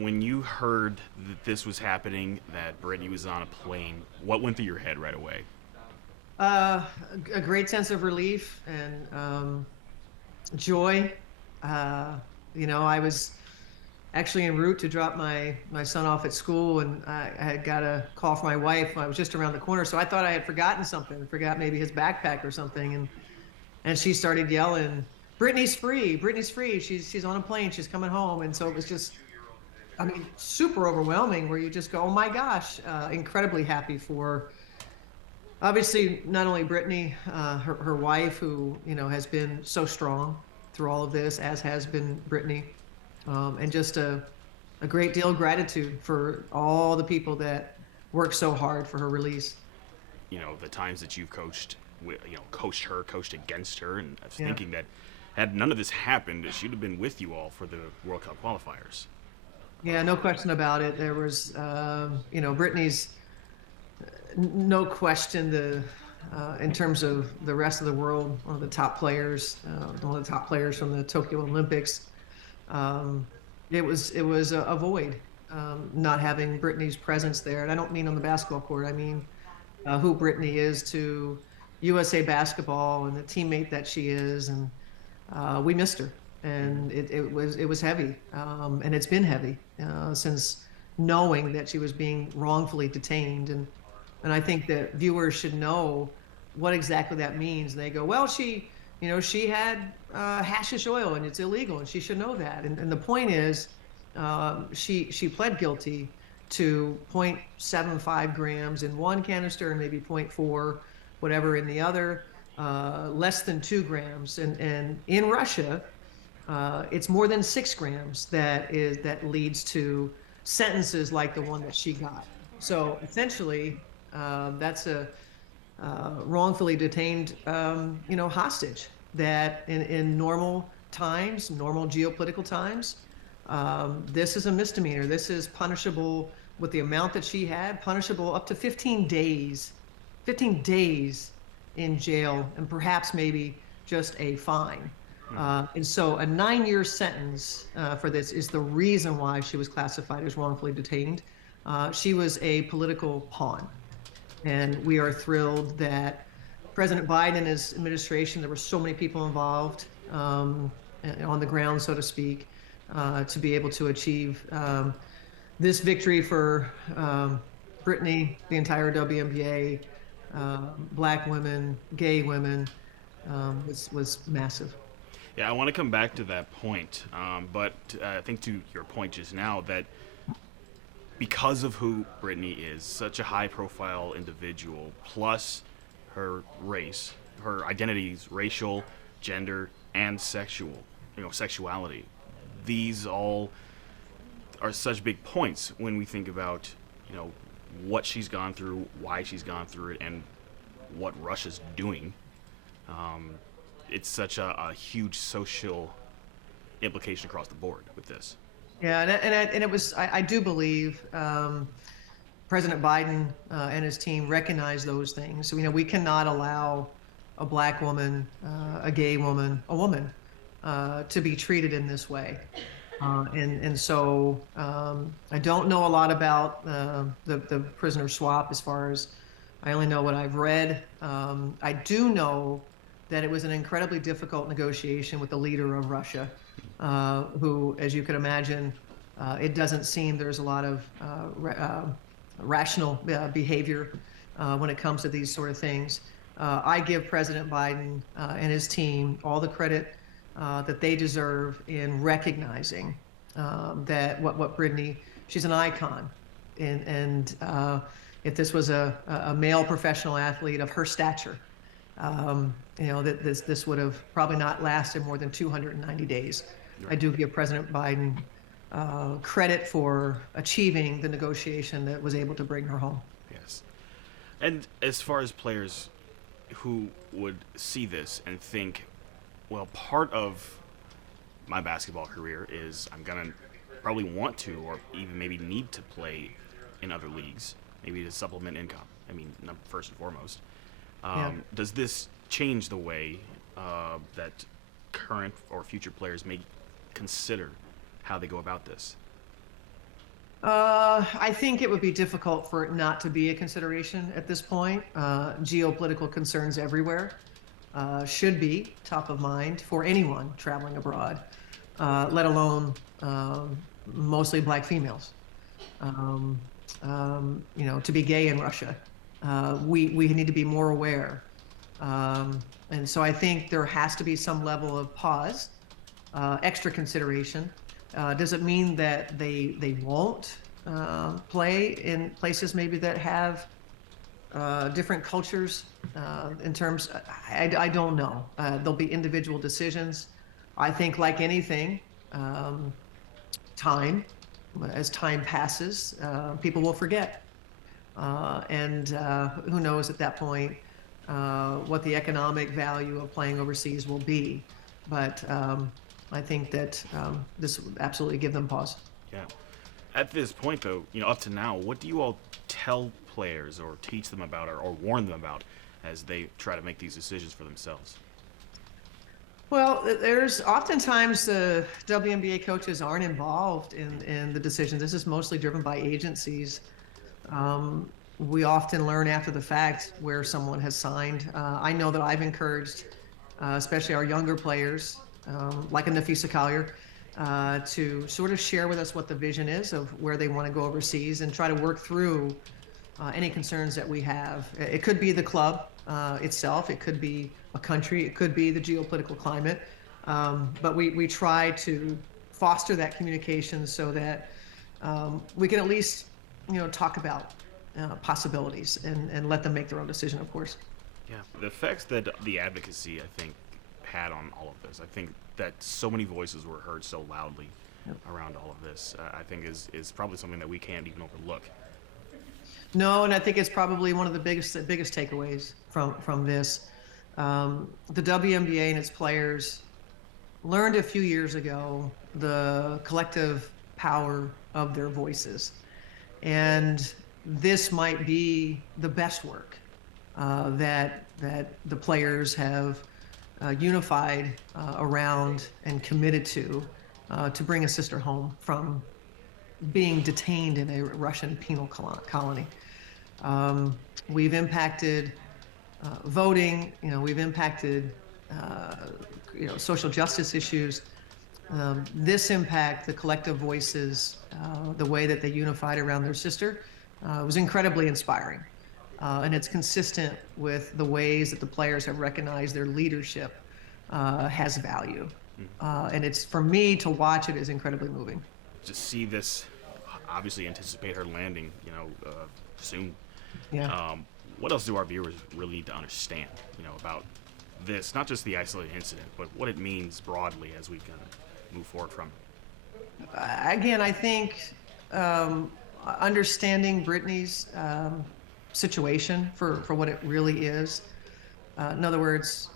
When you heard that this was happening, that Brittany was on a plane, what went through your head right away? Uh, a great sense of relief and joy. I was actually en route to drop my son off at school, and I had got a call from my wife. I was just around the corner, so I thought I had forgotten something, forgot maybe his backpack or something, and she started yelling, "Brittany's free! Brittany's free! She's on a plane. She's coming home!" And so it was just, I mean, super overwhelming. Where you just go, "Oh my gosh!" Incredibly happy for obviously not only Brittany, her wife, who has been so strong through all of this, as has been Brittany, and just a great deal of gratitude for all the people that worked so hard for her release. The times that you've coached, coached her, coached against her, and I was Yeah, thinking that had none of this happened, she'd have been with you all for the World Cup qualifiers. yeah, no question about it. There was, Brittany's no question in terms of the rest of the world, one of the top players from the Tokyo Olympics. Um, it was a void, not having Brittany's presence there, and I don't mean on the basketball court. I mean who Brittany is to USA basketball and the teammate that she is, and we missed her, and it was heavy, and it's been heavy since knowing that she was being wrongfully detained, and I think that viewers should know what exactly that means. And they go, well, she had hashish oil and it's illegal, and she should know that. And the point is, she pled guilty to 0.75 grams in one canister and maybe zero point 0.4, whatever, in the other, less than 2 grams. And in Russia, it's more than 6 grams that leads to sentences like the one that she got. So essentially, that's a wrongfully detained, hostage that in normal times, normal geopolitical times, this is a misdemeanor. This is punishable with the amount that she had, punishable up to 15 days, 15 days in jail, and perhaps maybe just a fine. And so a 9-year sentence for this is the reason why she was classified as wrongfully detained. She was a political pawn. And we are thrilled that President Biden and his administration, there were so many people involved, on the ground, so to speak, to be able to achieve this victory for Brittany, the entire WNBA, Black women, gay women, was massive. Yeah, I want to come back to that point, but I think to your point just now that because of who Brittany is, such a high-profile individual, plus her race, her identities, racial, gender, and sexuality. These all are such big points when we think about, what she's gone through, why she's gone through it, and what Russia's doing. It's such a huge social implication across the board with this. Yeah, and it was, I do believe, President Biden and his team recognize those things. So, we cannot allow a Black woman, a gay woman, a woman, to be treated in this way. And so I don't know a lot about the prisoner swap, as far as I only know what I've read. I do know that it was an incredibly difficult negotiation with the leader of Russia, who, as you can imagine, it doesn't seem there's a lot of rational behavior when it comes to these sort of things. I give President Biden and his team all the credit that they deserve in recognizing that what Brittany, she's an icon, and if this was a male professional athlete of her stature, that this would have probably not lasted more than 290 days. I do give President Biden credit for achieving the negotiation that was able to bring her home. Yes. And as far as players who would see this and think, well, part of my basketball career is I'm going to probably want to, or even maybe need to play in other leagues, maybe to supplement income. I mean, first and foremost. Yeah. Does this change the way that current or future players may consider how they go about this? I think it would be difficult for it not to be a consideration at this point. Geopolitical concerns everywhere should be top of mind for anyone traveling abroad, let alone mostly Black females. Um, to be gay in Russia, we need to be more aware. And so I think there has to be some level of pause, extra consideration. Does it mean that they won't play in places maybe that have different cultures in terms? I don't know. There'll be individual decisions. I think, like anything, time as time passes, people will forget, and who knows at that point what the economic value of playing overseas will be. But I think that this would absolutely give them pause. Yeah. At this point, though, up to now, what do you all tell players or teach them about or warn them about as they try to make these decisions for themselves? Well, there's oftentimes the WNBA coaches aren't involved in the decisions. This is mostly driven by agencies. We often learn after the fact where someone has signed. I know that I've encouraged, especially our younger players, like a Nafisa Collier, to sort of share with us what the vision is of where they want to go overseas and try to work through any concerns that we have. It could be the club itself, it could be a country, it could be the geopolitical climate, but we try to foster that communication so that we can at least talk about possibilities and let them make their own decision, of course. Yeah, the effects that the advocacy, I think, had on all of this. I think that so many voices were heard so loudly around all of this. I think is probably something that we can't even overlook. No, and I think it's probably one of the biggest takeaways from this. The WNBA and its players learned a few years ago the collective power of their voices, and this might be the best work that the players have unified around and committed to bring a sister home from being detained in a Russian penal colony. We've impacted voting. We've impacted social justice issues. This impact, the collective voices, the way that they unified around their sister, was incredibly inspiring. And it's consistent with the ways that the players have recognized their leadership has value. And it's, for me, to watch it is incredibly moving. To see this, obviously anticipate her landing, soon. Yeah. What else do our viewers really need to understand, about this, not just the isolated incident, but what it means broadly as we kind of move forward from it? Again, I think understanding Britney's situation for what it really is. In other words,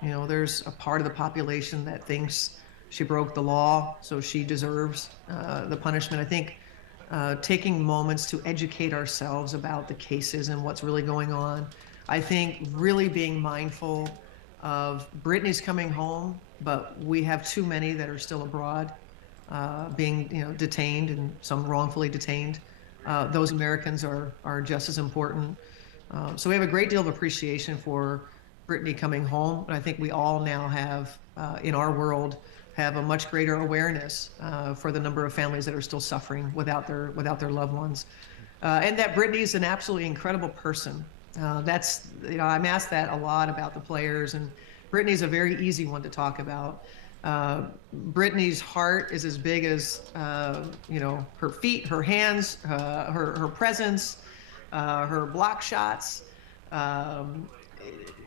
there's a part of the population that thinks she broke the law, so she deserves the punishment. I think taking moments to educate ourselves about the cases and what's really going on. I think really being mindful of Britney's coming home, but we have too many that are still abroad, being detained, and some wrongfully detained. Those Americans are just as important. So we have a great deal of appreciation for Britney coming home, and I think we all now have, in our world, have a much greater awareness for the number of families that are still suffering without their loved ones, and that Britney is an absolutely incredible person. That's I'm asked that a lot about the players, and Britney's a very easy one to talk about. Britney's heart is as big as her feet, her hands, her presence, her block shots.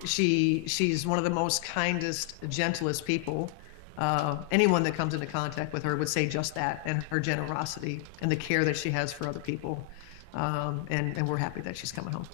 She's one of the most kindest, gentlest people. Anyone that comes into contact with her would say just that, and her generosity and the care that she has for other people. And we're happy that she's coming home.